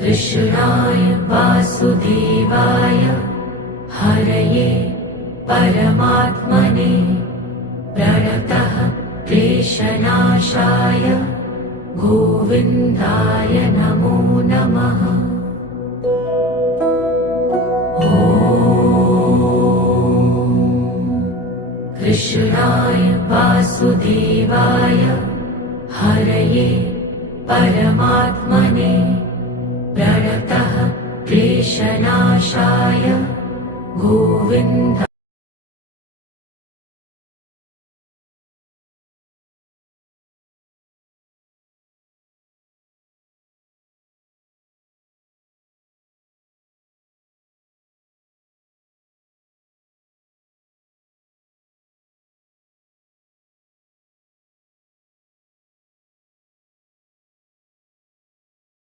कृष्णाय वासुदेवाय हरये परमात्मने प्रणतः क्लेशनाशाय गोविन्दाय नमो नमः। कृष्णाय वासुदेवाय हरये परमात्मने प्रणतः क्लेशनाशाय गोविन्दाय